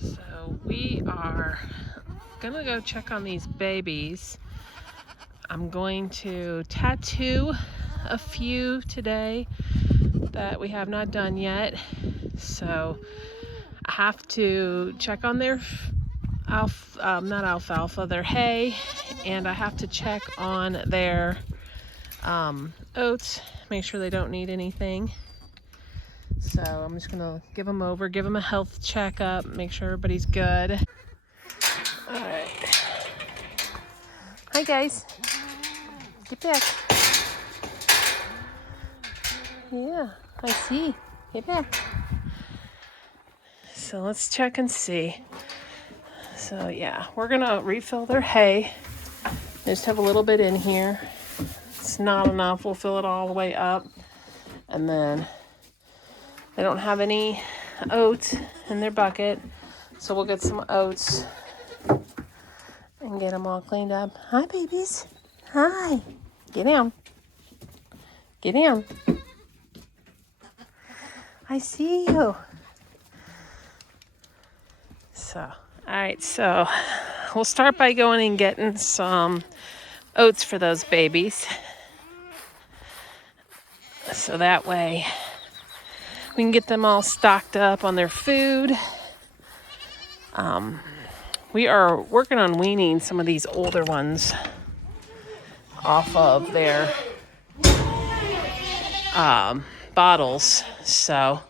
So we are gonna go check on these babies. I'm going to tattoo a few today that we have not done yet. So I have to check on their not alfalfa, their hay, and I have to check on their oats, make sure they don't need anything. So I'm just gonna give them a health checkup, make sure everybody's good. All right. Hi guys. Get back. Yeah, I see. Get back. So let's check and see. So yeah, we're gonna refill their hay. Just have a little bit in here. It's not enough. We'll fill it all the way up. And then they don't have any oats in their bucket. So we'll get some oats and get them all cleaned up. Hi, babies. Hi. Get down. Get down. I see you. So, all right. So we'll start by going and getting some oats for those babies. So that way we can get them all stocked up on their food. We are working on weaning some of these older ones off of their bottles. So,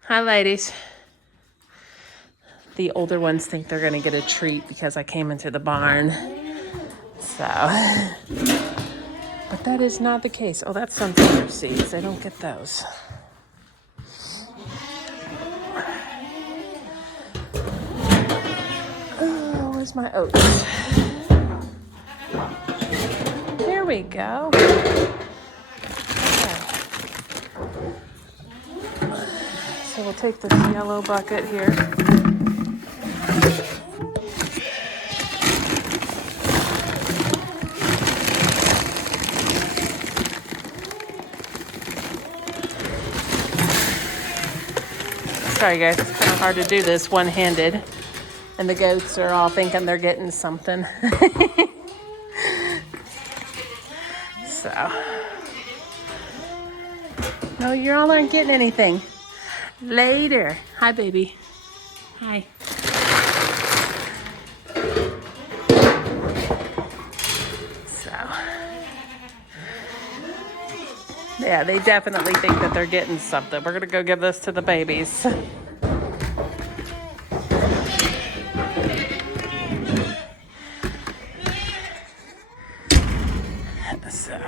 hi ladies. The older ones think they're gonna get a treat because I came into the barn. So, but that is not the case. Oh, that's sunflower seeds. I don't get those. Oh, where's my oats? There we go. Okay. So we'll take this yellow bucket here. Sorry guys, it's kind of hard to do this one-handed. And the goats are all thinking they're getting something. So. No, you all aren't getting anything. Later. Hi, baby. Hi. So. Yeah, they definitely think that they're getting something. We're going to go give this to the babies. So.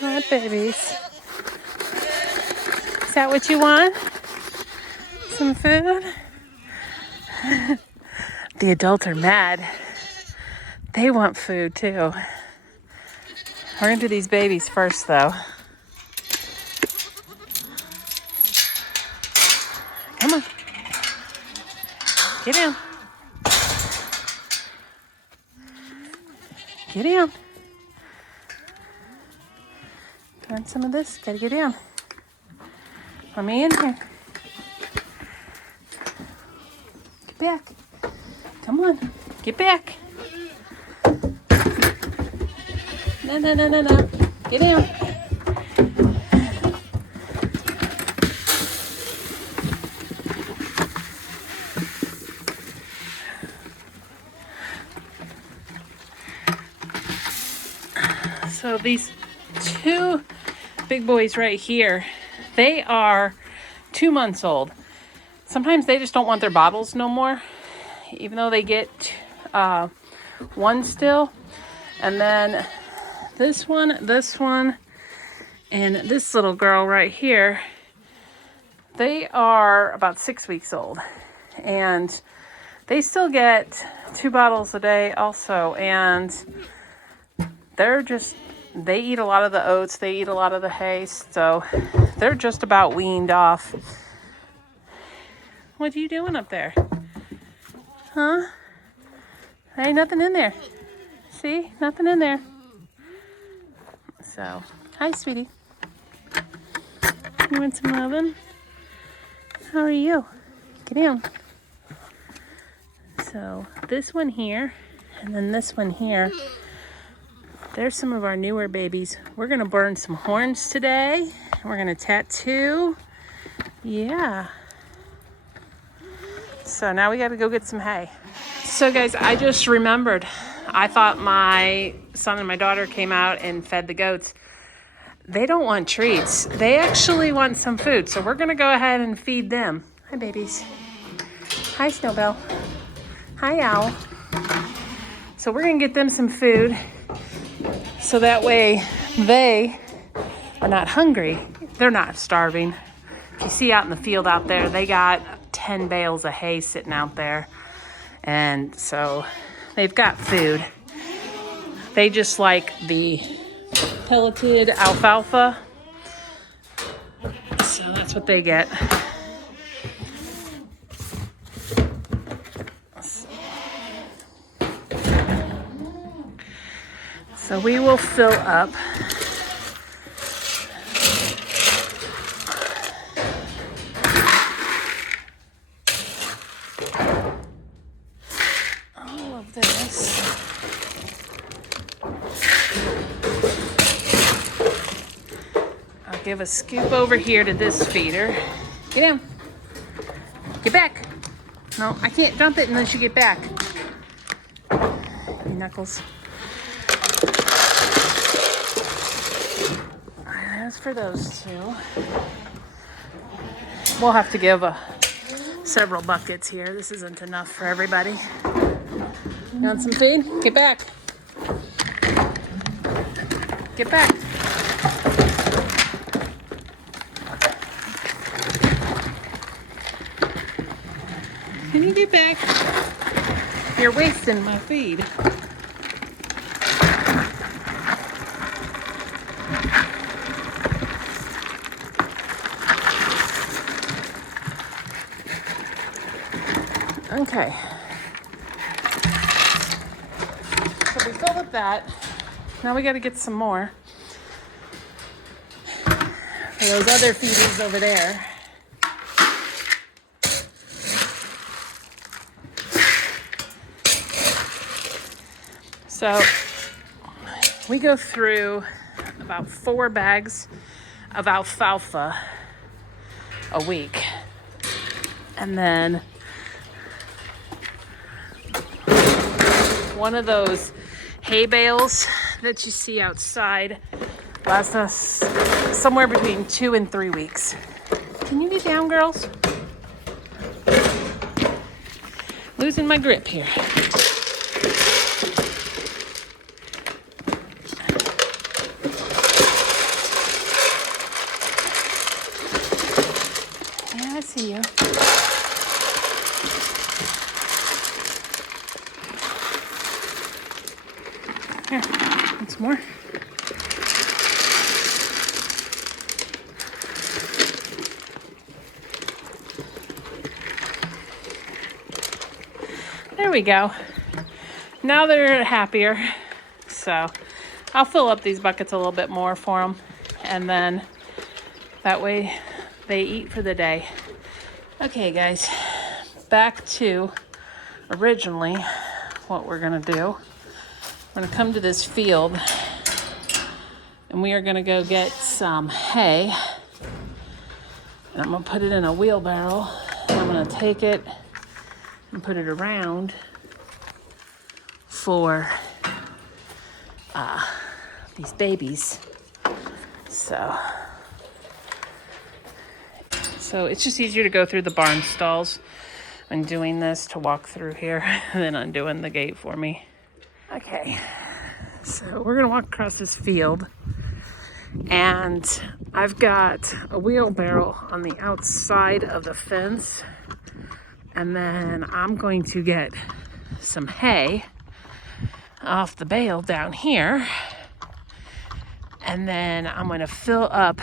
Hi, babies. Is that what you want? Some food? The adults are mad. They want food too. We're into these babies first though. Come on. Get down. Get down. Want some of this? Gotta get down. Let me in here. Get back. Come on. Get back. No. Get down. So these two big boys right here, they are 2 months old. Sometimes they just don't want their bottles no more, even though they get one still. And then this one, and this little girl right here, they are about 6 weeks old. And they still get 2 bottles a day also. And they eat a lot of the oats, they eat a lot of the hay, so they're just about weaned off. What are you doing up there? Huh? There ain't nothing in there. See? Nothing in there. So, hi, sweetie. You want some loving? How are you? Get down. So this one here, and then this one here. There's some of our newer babies. We're gonna burn some horns today. We're gonna tattoo. Yeah. So now we gotta go get some hay. So guys, I just remembered. I thought my son and my daughter came out and fed the goats. They don't want treats. They actually want some food. So we're gonna go ahead and feed them. Hi babies. Hi Snowbell. Hi Owl. So we're gonna get them some food. So that way they are not hungry. They're not starving. If you see out in the field out there, they got 10 bales of hay sitting out there. And so they've got food. They just like the pelleted alfalfa. So that's what they get. So we will fill up all of this. I'll give a scoop over here to this feeder. Get down. Get back. No, I can't dump it unless you get back. You knuckles. As for those two, we'll have to give several buckets here. This isn't enough for everybody. You want some food? Get back. Get back. Can you get back? You're wasting my feed. Okay, so we filled up that. Now we got to get some more for those other feeders over there. So we go through about 4 bags of alfalfa a week, and then one of those hay bales that you see outside lasts us somewhere between 2 and 3 weeks. Can you get down, girls? Losing my grip here. Yeah, I see you. Here, once more. There we go. Now they're happier. So I'll fill up these buckets a little bit more for them. And then that way they eat for the day. Okay, guys, back to originally what we're gonna do. We're gonna come to this field and we are gonna go get some hay. And I'm gonna put it in a wheelbarrow. And I'm gonna take it and put it around for these babies. So it's just easier to go through the barn stalls when doing this, to walk through here than undoing the gate for me. Okay, so we're gonna walk across this field, and I've got a wheelbarrow on the outside of the fence, and then I'm going to get some hay off the bale down here, and then I'm going to fill up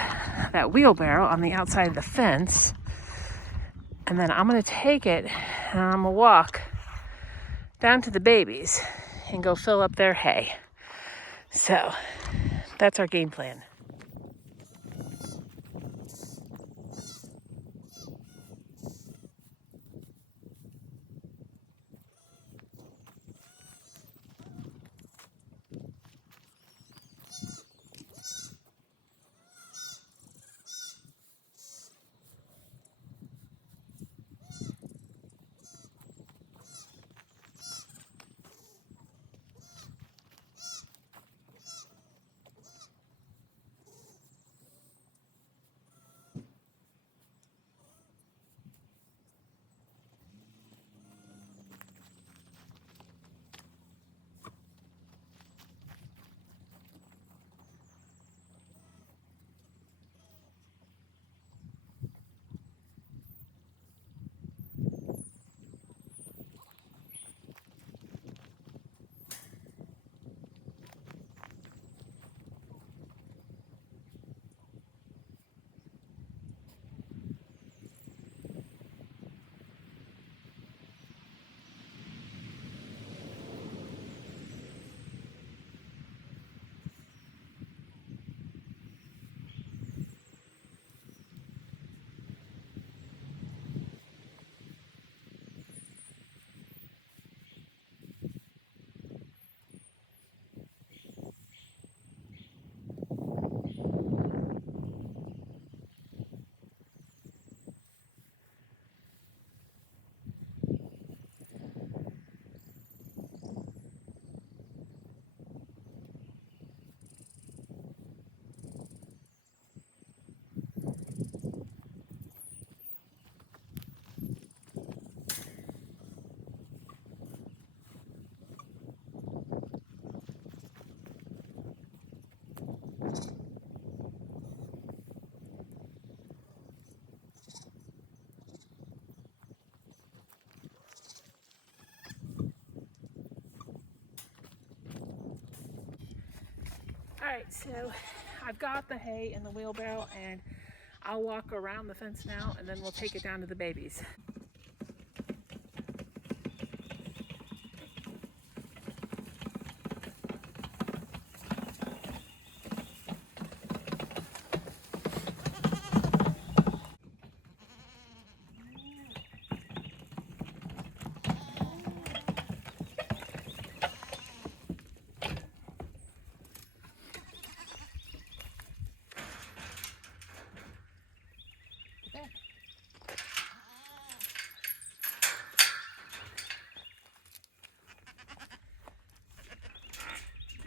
that wheelbarrow on the outside of the fence, and then I'm going to take it and I'm going to walk down to the babies and go fill up their hay. So that's our game plan. All right, so I've got the hay in the wheelbarrow, and I'll walk around the fence now, and then we'll take it down to the babies.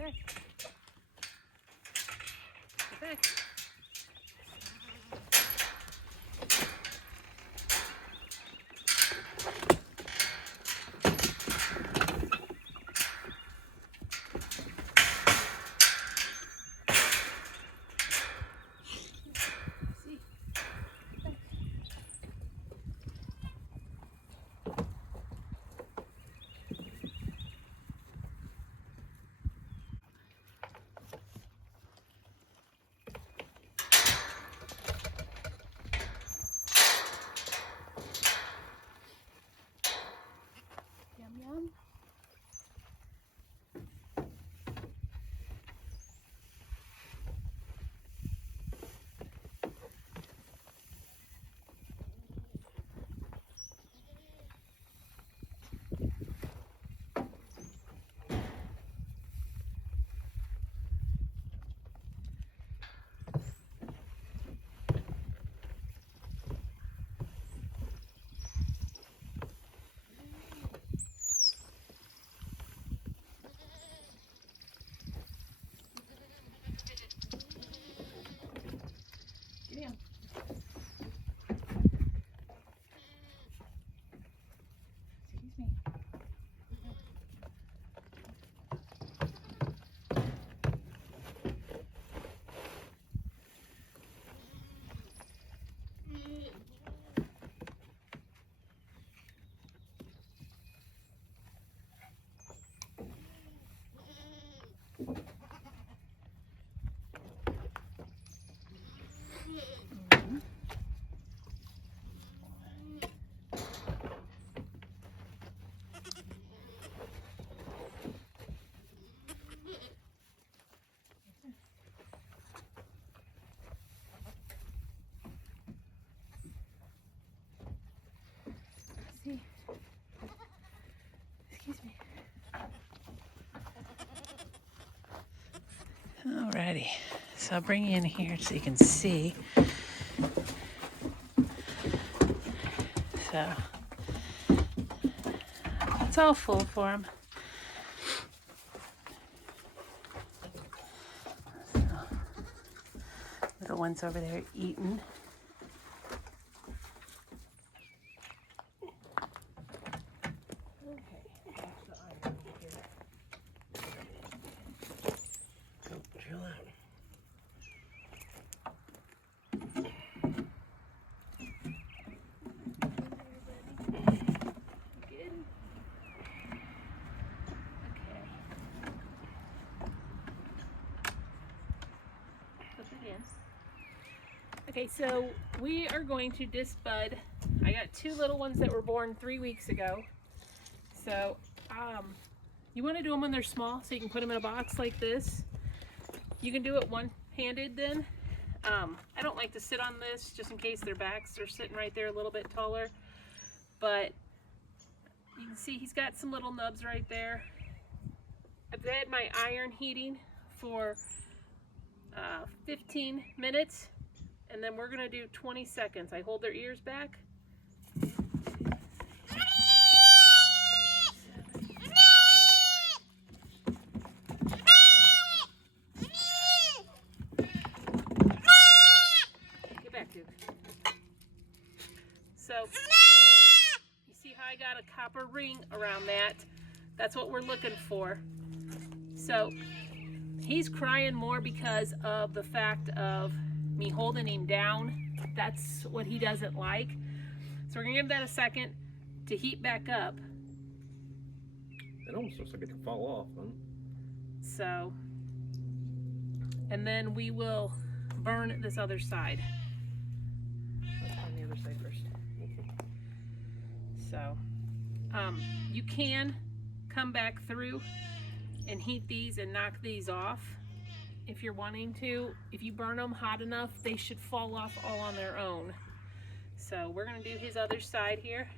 Okay. Okay. See. Yum yum. Get in. Excuse me. See. Excuse me. Alrighty, so I'll bring you in here so you can see. So it's all full for him. So, little one's over there eating. Okay, so we are going to disbud. I got two little ones that were born 3 weeks ago. So you want to do them when they're small, so you can put them in a box like this. You can do it one-handed then. I don't like to sit on this just in case their backs are sitting right there a little bit taller. But you can see he's got some little nubs right there. I've had my iron heating for 15 minutes. And then we're gonna do 20 seconds. I hold their ears back. Get back, Duke. So, you see how I got a copper ring around that? That's what we're looking for. So, he's crying more because of the fact of me holding him down. That's what he doesn't like. So we're gonna give that a second to heat back up. It almost looks like it could fall off, huh? So and then we will burn this other side. Let's burn the other side first. Okay. So, you can come back through and heat these and knock these off if you're wanting to. If you burn them hot enough, they should fall off all on their own. So we're gonna do his other side here.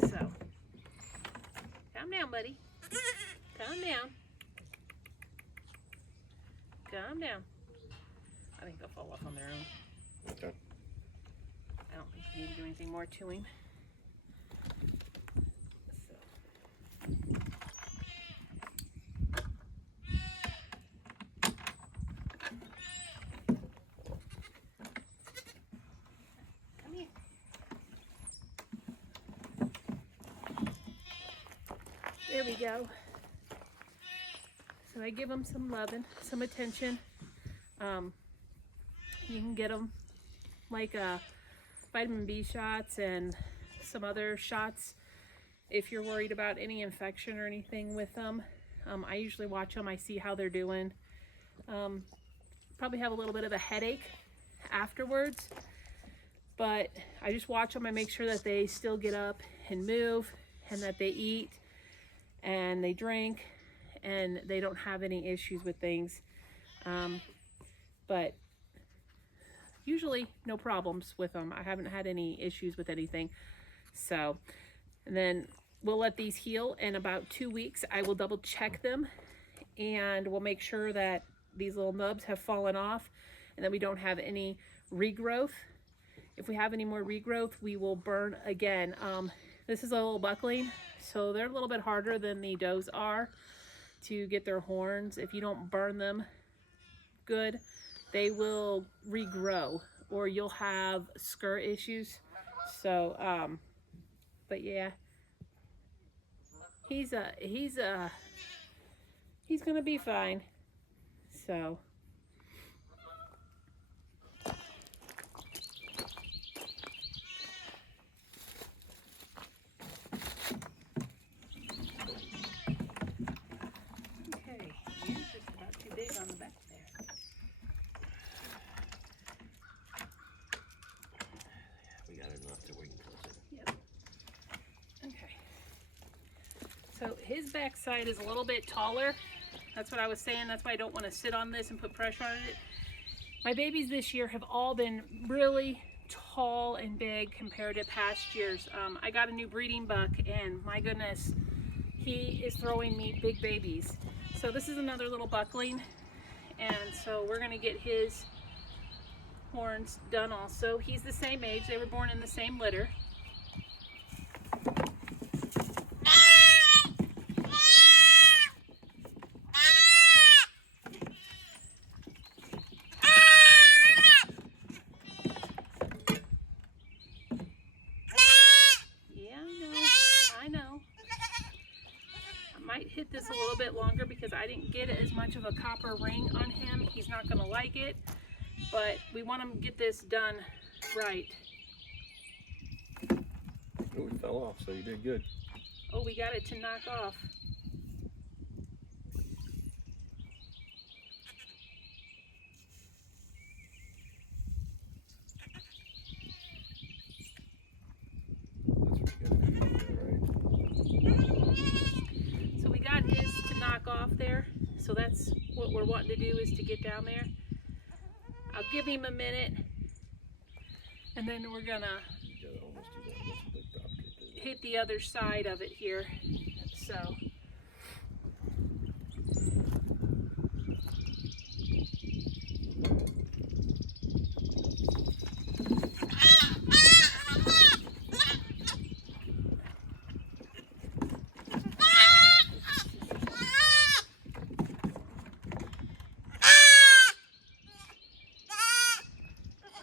So, calm down, buddy. Calm down. Calm down. I think they'll fall off on their own. Okay. I don't think we need to do anything more to him. So. Come here. There we go. So I give him some loving, some attention. You can get them like vitamin B shots and some other shots if you're worried about any infection or anything with them. I usually watch them. I see how they're doing. Probably have a little bit of a headache afterwards, but I just watch them and make sure that they still get up and move and that they eat and they drink and they don't have any issues with things. But usually no problems with them. I haven't had any issues with anything. So, and then we'll let these heal in about 2 weeks. I will double check them and we'll make sure that these little nubs have fallen off and that we don't have any regrowth. If we have any more regrowth, we will burn again. This is a little buckling, so they're a little bit harder than the does are to get their horns. If you don't burn them good, they will regrow or you'll have skirt issues. So, but yeah, he's gonna be fine. So. Okay, you're just about too big on the back there. We got enough that we can close it. Yep. Okay. So his backside is a little bit taller. That's what I was saying. That's why I don't want to sit on this and put pressure on it. My babies this year have all been really tall and big compared to past years. I got a new breeding buck and my goodness, he is throwing me big babies. So this is another little buckling. And so we're going to get his horns done also. He's the same age. They were born in the same litter. Yeah, I know. I might hit this a little bit longer because I didn't get as much of a copper ring on him. He's not going to like it, but we want to get this done right. Oh, it fell off, so you did good. Oh, we got it to knock off. So we got his to knock off there. So that's what we're wanting to do, is to get down there. I'll give him a minute and then we're gonna hit the other side of it here. So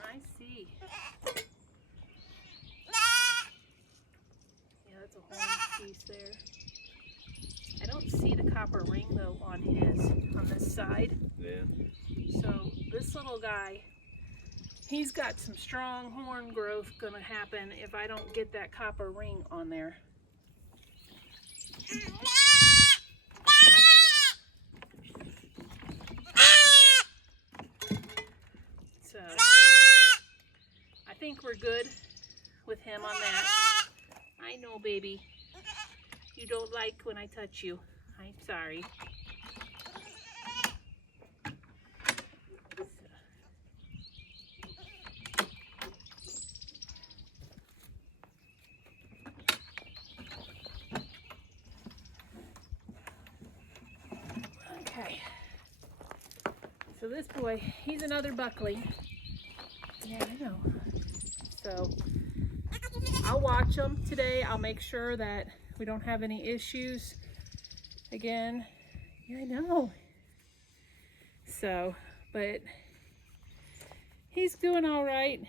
I see. Yeah, that's a horn piece there. I don't see the copper ring though on his, on on this side. Yeah. So this little guy, he's got some strong horn growth gonna happen if I don't get that copper ring on there. So I think we're good with him on that. I know, baby. You don't like when I touch you. I'm sorry. Okay. So this boy, he's another Buckley. Yeah, I know. So I'll watch him today. I'll make sure that we don't have any issues. Again, yeah, I know. So, but he's doing all right.